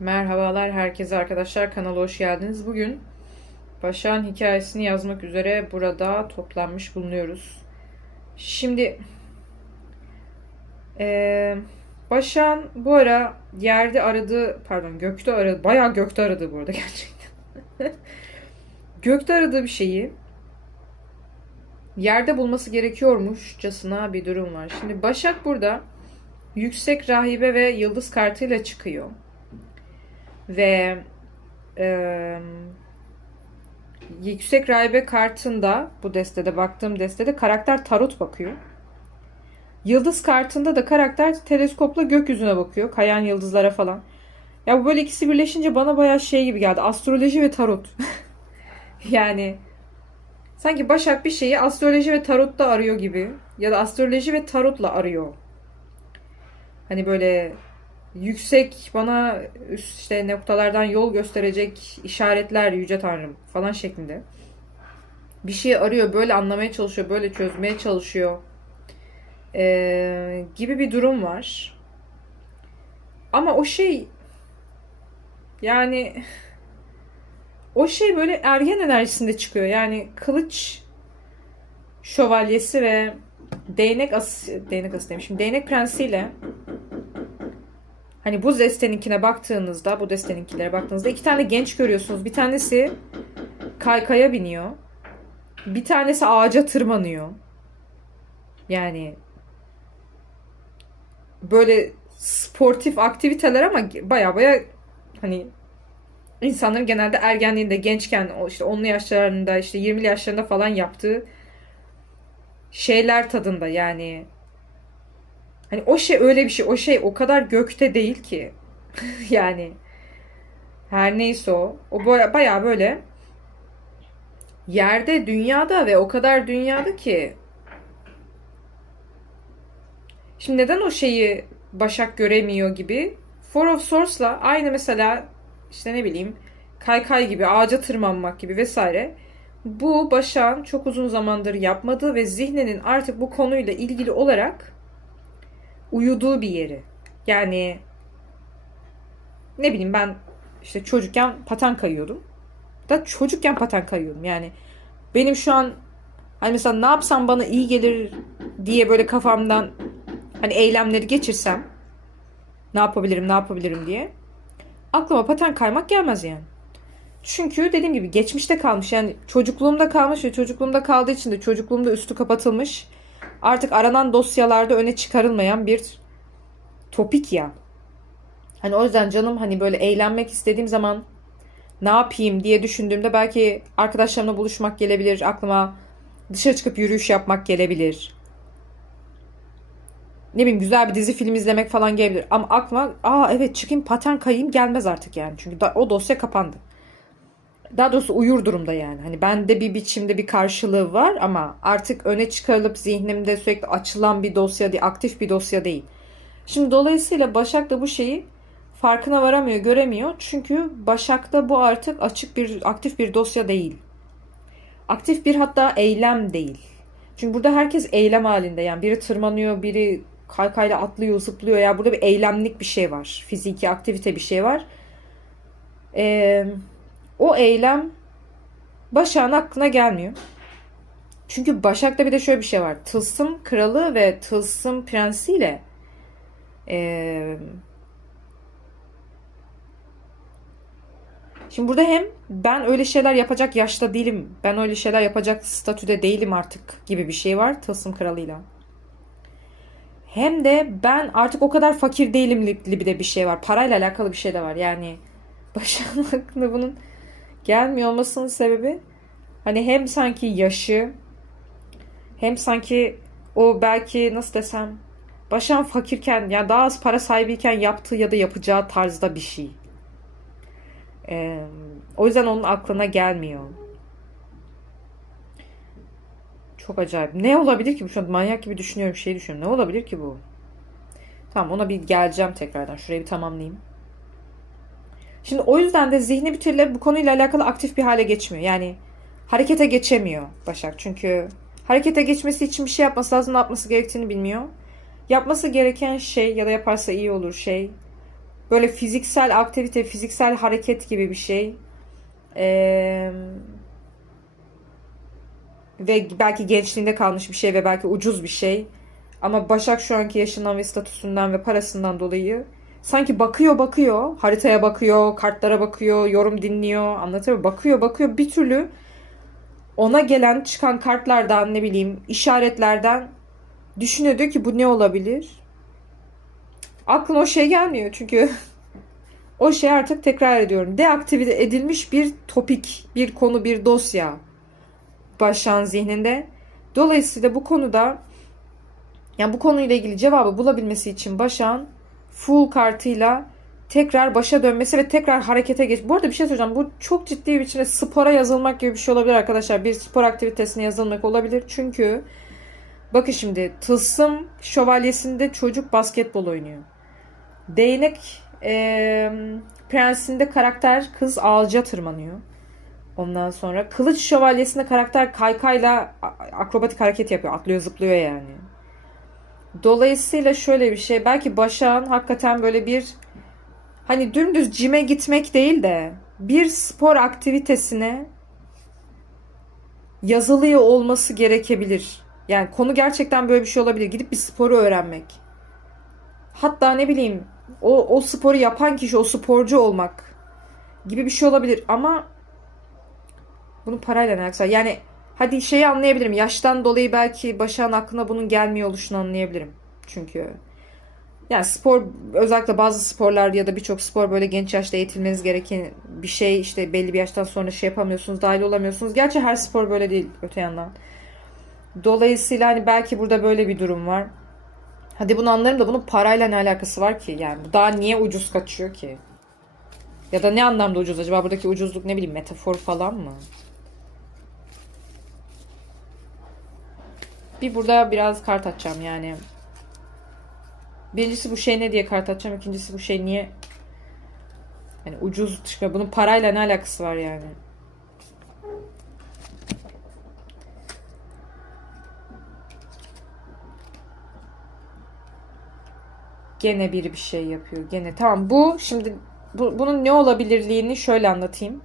Merhabalar herkese arkadaşlar kanala hoş geldiniz. Bugün Başak'ın hikayesini yazmak üzere burada toplanmış bulunuyoruz. Şimdi eee Başak'ın bu ara yerde aradığı pardon gökte aradı bayağı gökte aradı bu arada gerçekten. gökte aradığı bir şeyi yerde bulması gerekiyormuşçasına bir durum var. Şimdi Başak burada yüksek rahibe ve yıldız kartıyla çıkıyor. Ve e, yüksek rahibe kartında bu destede baktığım destede karakter tarot bakıyor. Yıldız kartında da karakter teleskopla gökyüzüne bakıyor. Kayan yıldızlara falan. Ya bu böyle ikisi birleşince bana bayağı şey gibi geldi. Astroloji ve tarot. yani sanki Başak bir şeyi astroloji ve tarotta arıyor gibi. Ya da astroloji ve tarotla arıyor. Hani böyle yüksek bana üst işte noktalardan yol gösterecek işaretler yüce tanrım falan şeklinde. Bir şey arıyor, böyle anlamaya çalışıyor, böyle çözmeye çalışıyor. Ee, gibi bir durum var. Ama o şey yani o şey böyle ergen enerjisinde çıkıyor. Yani kılıç şövalyesi ve değnek as değnek as demişim. Değnek prensiyle Hani bu desteninkine baktığınızda, bu desteninkilere baktığınızda iki tane genç görüyorsunuz. Bir tanesi kaykaya biniyor. Bir tanesi ağaca tırmanıyor. Yani böyle sportif aktiviteler ama baya baya hani insanların genelde ergenliğinde gençken işte 10'lu yaşlarında işte 20'li yaşlarında falan yaptığı şeyler tadında yani Hani o şey öyle bir şey. O şey o kadar gökte değil ki. yani her neyse o. O baya, bayağı böyle yerde, dünyada ve o kadar dünyada ki Şimdi neden o şeyi Başak göremiyor gibi? Four of Swords'la aynı mesela işte ne bileyim kaykay gibi, ağaca tırmanmak gibi vesaire. Bu Başak'ın çok uzun zamandır yapmadığı ve zihninin artık bu konuyla ilgili olarak uyuduğu bir yeri. Yani ne bileyim ben işte çocukken paten kayıyordum. Da çocukken paten kayıyordum. Yani benim şu an hani mesela ne yapsam bana iyi gelir diye böyle kafamdan hani eylemleri geçirsem ne yapabilirim ne yapabilirim diye aklıma paten kaymak gelmez yani. Çünkü dediğim gibi geçmişte kalmış yani çocukluğumda kalmış ve çocukluğumda kaldığı için de çocukluğumda üstü kapatılmış artık aranan dosyalarda öne çıkarılmayan bir topik ya. Hani o yüzden canım hani böyle eğlenmek istediğim zaman ne yapayım diye düşündüğümde belki arkadaşlarımla buluşmak gelebilir. Aklıma dışarı çıkıp yürüyüş yapmak gelebilir. Ne bileyim güzel bir dizi film izlemek falan gelebilir. Ama aklıma aa evet çıkayım paten kayayım gelmez artık yani. Çünkü da, o dosya kapandı. Daha doğrusu uyur durumda yani. Hani bende bir biçimde bir karşılığı var ama artık öne çıkarılıp zihnimde sürekli açılan bir dosya değil, aktif bir dosya değil. Şimdi dolayısıyla Başak da bu şeyi farkına varamıyor, göremiyor. Çünkü Başak'ta bu artık açık bir, aktif bir dosya değil. Aktif bir hatta eylem değil. Çünkü burada herkes eylem halinde. Yani biri tırmanıyor, biri kaykayla atlıyor, zıplıyor. Ya yani burada bir eylemlik bir şey var. Fiziki aktivite bir şey var. Eee o eylem Başak'ın aklına gelmiyor. Çünkü Başak'ta bir de şöyle bir şey var. Tılsım kralı ve tılsım prensiyle ee, Şimdi burada hem ben öyle şeyler yapacak yaşta değilim. Ben öyle şeyler yapacak statüde değilim artık gibi bir şey var Tılsım kralıyla. Hem de ben artık o kadar fakir değilim gibi de bir şey var. Parayla alakalı bir şey de var. Yani Başak'ın aklına bunun gelmiyor olmasının sebebi hani hem sanki yaşı hem sanki o belki nasıl desem Başan fakirken yani daha az para sahibiyken yaptığı ya da yapacağı tarzda bir şey. Ee, o yüzden onun aklına gelmiyor. Çok acayip. Ne olabilir ki bu? Şu an manyak gibi düşünüyorum. Şey düşünüyorum. Ne olabilir ki bu? Tamam ona bir geleceğim tekrardan. Şurayı bir tamamlayayım. Şimdi o yüzden de zihni bir türlü bu konuyla alakalı aktif bir hale geçmiyor. Yani harekete geçemiyor Başak. Çünkü harekete geçmesi için bir şey yapması lazım. Ne yapması gerektiğini bilmiyor. Yapması gereken şey ya da yaparsa iyi olur şey Böyle fiziksel aktivite, fiziksel hareket gibi bir şey. Ee, ve belki gençliğinde kalmış bir şey ve belki ucuz bir şey. Ama Başak şu anki yaşından ve statüsünden ve parasından dolayı sanki bakıyor bakıyor, haritaya bakıyor, kartlara bakıyor, yorum dinliyor, anlatıyor? Bakıyor bakıyor bir türlü ona gelen çıkan kartlardan ne bileyim işaretlerden düşünüyor diyor ki bu ne olabilir? Aklına o şey gelmiyor çünkü o şey artık tekrar ediyorum. Deaktive edilmiş bir topik, bir konu, bir dosya başan zihninde. Dolayısıyla bu konuda yani bu konuyla ilgili cevabı bulabilmesi için Başak'ın full kartıyla tekrar başa dönmesi ve tekrar harekete geç. Bu arada bir şey söyleyeceğim. Bu çok ciddi bir biçimde spora yazılmak gibi bir şey olabilir arkadaşlar. Bir spor aktivitesine yazılmak olabilir. Çünkü bakın şimdi Tılsım Şövalyesi'nde çocuk basketbol oynuyor. Değnek e, Prensinde karakter kız ağaca tırmanıyor. Ondan sonra Kılıç Şövalyesi'nde karakter kaykayla akrobatik hareket yapıyor. Atlıyor zıplıyor yani. Dolayısıyla şöyle bir şey. Belki Başak'ın hakikaten böyle bir hani dümdüz cime gitmek değil de bir spor aktivitesine yazılıyor olması gerekebilir. Yani konu gerçekten böyle bir şey olabilir. Gidip bir sporu öğrenmek. Hatta ne bileyim o, o sporu yapan kişi o sporcu olmak gibi bir şey olabilir. Ama bunu parayla ne alakası? Yani hadi şeyi anlayabilirim. Yaştan dolayı belki Başak'ın aklına bunun gelmiyor oluşunu anlayabilirim. Çünkü yani spor özellikle bazı sporlar ya da birçok spor böyle genç yaşta eğitilmeniz gereken bir şey işte belli bir yaştan sonra şey yapamıyorsunuz dahil olamıyorsunuz. Gerçi her spor böyle değil öte yandan. Dolayısıyla hani belki burada böyle bir durum var. Hadi bunu anlarım da bunun parayla ne alakası var ki? Yani bu daha niye ucuz kaçıyor ki? Ya da ne anlamda ucuz acaba? Buradaki ucuzluk ne bileyim metafor falan mı? Bir burada biraz kart atacağım yani. Birincisi bu şey ne diye kart atacağım. İkincisi bu şey niye yani ucuz çıkıyor. Bunun parayla ne alakası var yani? Gene biri bir şey yapıyor. Gene tamam bu şimdi bu, bunun ne olabilirliğini şöyle anlatayım.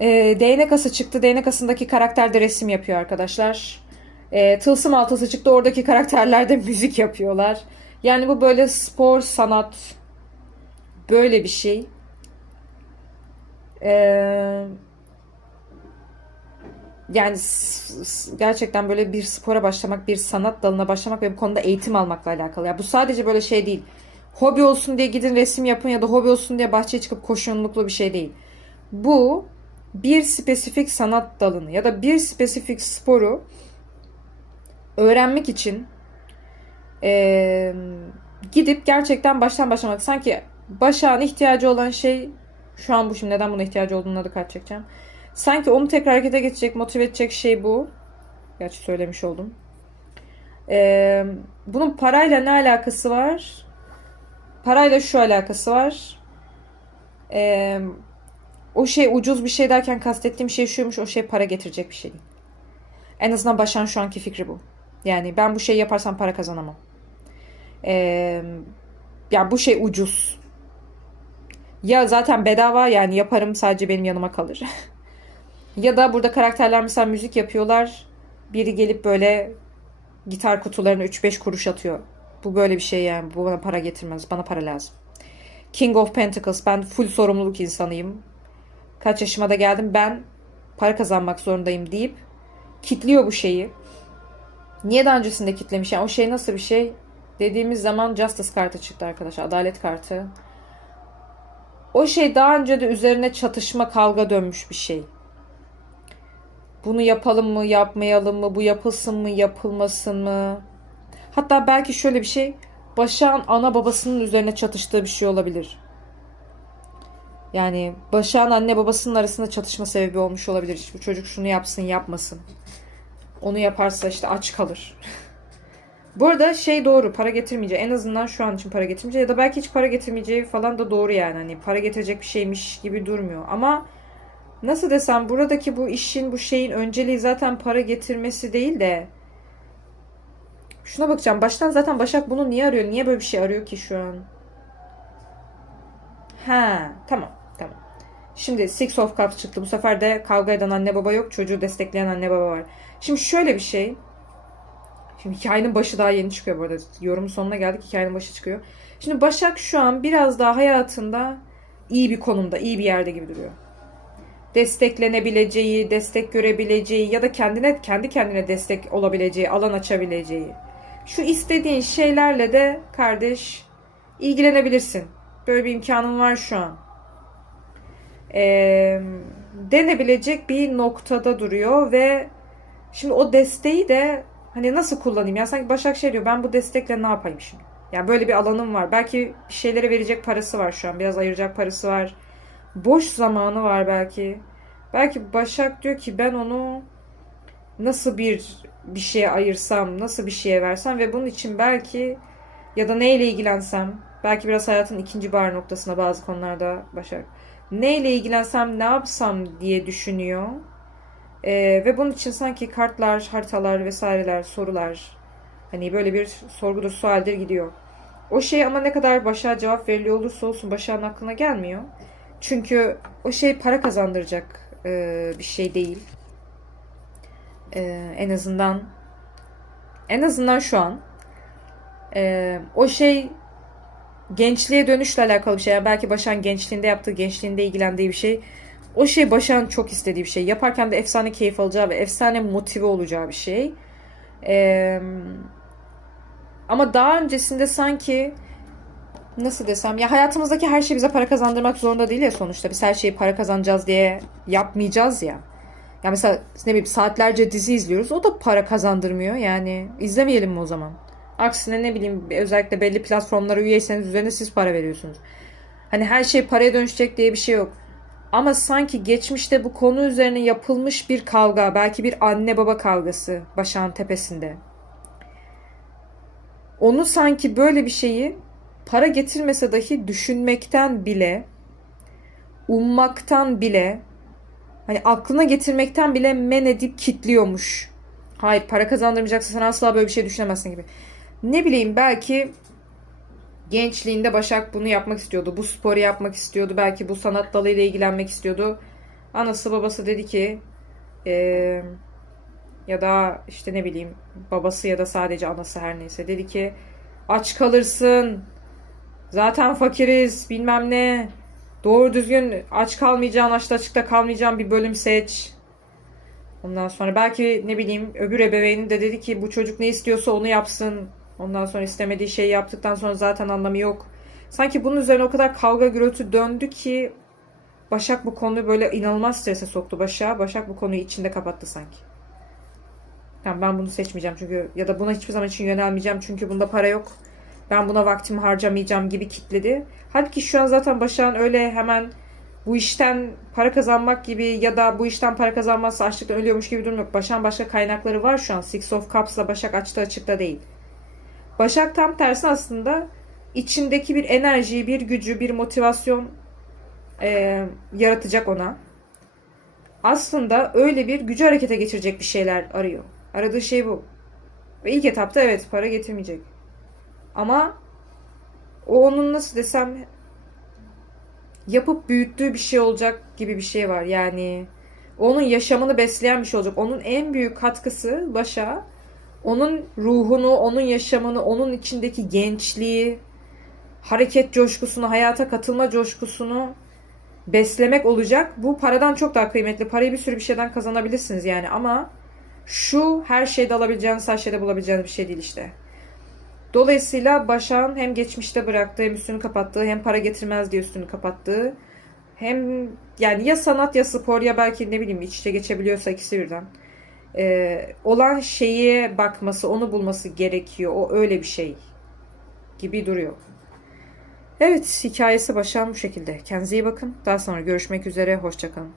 Ee, değnek ası çıktı. Değnek asındaki karakter de resim yapıyor arkadaşlar. Ee, tılsım altısı çıktı. Oradaki karakterler de müzik yapıyorlar. Yani bu böyle spor, sanat böyle bir şey. Ee, yani gerçekten böyle bir spora başlamak, bir sanat dalına başlamak ve bu konuda eğitim almakla alakalı. Ya bu sadece böyle şey değil. Hobi olsun diye gidin resim yapın ya da hobi olsun diye bahçeye çıkıp koşunluklu bir şey değil. Bu bir spesifik sanat dalını ya da bir spesifik sporu öğrenmek için e, gidip gerçekten baştan başlamak. Sanki Başak'ın ihtiyacı olan şey şu an bu şimdi neden buna ihtiyacı olduğunu da kart çekeceğim. Sanki onu tekrar harekete geçecek, motive edecek şey bu. Gerçi söylemiş oldum. Ee, bunun parayla ne alakası var? Parayla şu alakası var. Ee, o şey ucuz bir şey derken kastettiğim şey şuymuş. O şey para getirecek bir şey. En azından Başan şu anki fikri bu. Yani ben bu şeyi yaparsam para kazanamam. Ee, yani bu şey ucuz. Ya zaten bedava yani yaparım sadece benim yanıma kalır. ya da burada karakterler mesela müzik yapıyorlar. Biri gelip böyle gitar kutularına 3-5 kuruş atıyor. Bu böyle bir şey yani. Bu bana para getirmez. Bana para lazım. King of Pentacles. Ben full sorumluluk insanıyım. Kaç yaşıma da geldim. Ben para kazanmak zorundayım deyip kitliyor bu şeyi. Niye daha öncesinde kitlemiş? Yani o şey nasıl bir şey? Dediğimiz zaman Justice kartı çıktı arkadaşlar. Adalet kartı. O şey daha önce de üzerine çatışma, kavga dönmüş bir şey. Bunu yapalım mı, yapmayalım mı, bu yapılsın mı, yapılmasın mı? Hatta belki şöyle bir şey, Başak'ın ana babasının üzerine çatıştığı bir şey olabilir. Yani Başak'ın anne babasının arasında çatışma sebebi olmuş olabilir. Bu çocuk şunu yapsın, yapmasın. Onu yaparsa işte aç kalır. Bu arada şey doğru para getirmeyeceği en azından şu an için para getirmeyeceği ya da belki hiç para getirmeyeceği falan da doğru yani. Hani para getirecek bir şeymiş gibi durmuyor. Ama nasıl desem buradaki bu işin bu şeyin önceliği zaten para getirmesi değil de şuna bakacağım. Baştan zaten Başak bunu niye arıyor? Niye böyle bir şey arıyor ki şu an? Ha, tamam. Şimdi Six of Cups çıktı. Bu sefer de kavga eden anne baba yok. Çocuğu destekleyen anne baba var. Şimdi şöyle bir şey. Şimdi hikayenin başı daha yeni çıkıyor bu arada. Yorumun sonuna geldik. Hikayenin başı çıkıyor. Şimdi Başak şu an biraz daha hayatında iyi bir konumda, iyi bir yerde gibi duruyor. Desteklenebileceği, destek görebileceği ya da kendine kendi kendine destek olabileceği, alan açabileceği. Şu istediğin şeylerle de kardeş ilgilenebilirsin. Böyle bir imkanın var şu an. Ee, denebilecek bir noktada duruyor ve şimdi o desteği de hani nasıl kullanayım? Ya sanki Başak şey diyor ben bu destekle ne yapayım şimdi? Yani böyle bir alanım var. Belki bir şeylere verecek parası var şu an. Biraz ayıracak parası var. Boş zamanı var belki. Belki Başak diyor ki ben onu nasıl bir bir şeye ayırsam, nasıl bir şeye versem ve bunun için belki ya da neyle ilgilensem, belki biraz hayatın ikinci bar noktasına bazı konularda Başak. Neyle ilgilensem, ne yapsam diye düşünüyor. Ee, ve bunun için sanki kartlar, haritalar vesaireler, sorular hani böyle bir sorgudur, sualdir gidiyor. O şey ama ne kadar Başak'a cevap veriliyor olursa olsun Başak'ın aklına gelmiyor. Çünkü o şey para kazandıracak e, bir şey değil. E, en azından en azından şu an e, o şey gençliğe dönüşle alakalı bir şey. Yani belki Başak'ın gençliğinde yaptığı, gençliğinde ilgilendiği bir şey. O şey Başak'ın çok istediği bir şey. Yaparken de efsane keyif alacağı ve efsane motive olacağı bir şey. Eee ama daha öncesinde sanki nasıl desem ya hayatımızdaki her şey bize para kazandırmak zorunda değil ya sonuçta. Biz her şeyi para kazanacağız diye yapmayacağız ya. Ya mesela ne bileyim saatlerce dizi izliyoruz. O da para kazandırmıyor. Yani izlemeyelim mi o zaman? Aksine ne bileyim özellikle belli platformlara üyeyseniz üzerine siz para veriyorsunuz. Hani her şey paraya dönüşecek diye bir şey yok. Ama sanki geçmişte bu konu üzerine yapılmış bir kavga, belki bir anne baba kavgası Başak'ın tepesinde onu sanki böyle bir şeyi para getirmese dahi düşünmekten bile, ummaktan bile, hani aklına getirmekten bile men edip kitliyormuş. Hayır para kazandırmayacaksa sen asla böyle bir şey düşünemezsin gibi. Ne bileyim belki gençliğinde Başak bunu yapmak istiyordu. Bu sporu yapmak istiyordu. Belki bu sanat dalıyla ilgilenmek istiyordu. Anası babası dedi ki eee ya da işte ne bileyim babası ya da sadece anası her neyse dedi ki aç kalırsın zaten fakiriz bilmem ne doğru düzgün aç kalmayacağın açta açıkta kalmayacağın bir bölüm seç ondan sonra belki ne bileyim öbür ebeveyni de dedi ki bu çocuk ne istiyorsa onu yapsın ondan sonra istemediği şeyi yaptıktan sonra zaten anlamı yok sanki bunun üzerine o kadar kavga gürültü döndü ki Başak bu konuyu böyle inanılmaz strese soktu Başak'a. Başak bu konuyu içinde kapattı sanki. Tamam ben bunu seçmeyeceğim çünkü ya da buna hiçbir zaman için yönelmeyeceğim çünkü bunda para yok. Ben buna vaktimi harcamayacağım gibi kitledi. Halbuki şu an zaten Başak'ın öyle hemen bu işten para kazanmak gibi ya da bu işten para kazanmazsa açlıktan ölüyormuş gibi durum yok. Başak'ın başka kaynakları var şu an. Six of Cups'la Başak açta açıkta değil. Başak tam tersi aslında içindeki bir enerjiyi, bir gücü, bir motivasyon e, yaratacak ona. Aslında öyle bir gücü harekete geçirecek bir şeyler arıyor. Aradığı şey bu. Ve ilk etapta evet para getirmeyecek. Ama o onun nasıl desem yapıp büyüttüğü bir şey olacak gibi bir şey var. Yani onun yaşamını besleyen bir şey olacak. Onun en büyük katkısı başa onun ruhunu, onun yaşamını, onun içindeki gençliği, hareket coşkusunu, hayata katılma coşkusunu beslemek olacak. Bu paradan çok daha kıymetli. Parayı bir sürü bir şeyden kazanabilirsiniz yani ama şu her şeyde alabileceğiniz, her şeyde bulabileceğiniz bir şey değil işte. Dolayısıyla Başak'ın hem geçmişte bıraktığı hem üstünü kapattığı hem para getirmez diye üstünü kapattığı hem yani ya sanat ya spor ya belki ne bileyim iç içe geçebiliyorsa ikisi birden. Ee, olan şeye bakması, onu bulması gerekiyor. O öyle bir şey gibi duruyor. Evet, hikayesi başan bu şekilde. Kendinize iyi bakın. Daha sonra görüşmek üzere. Hoşçakalın.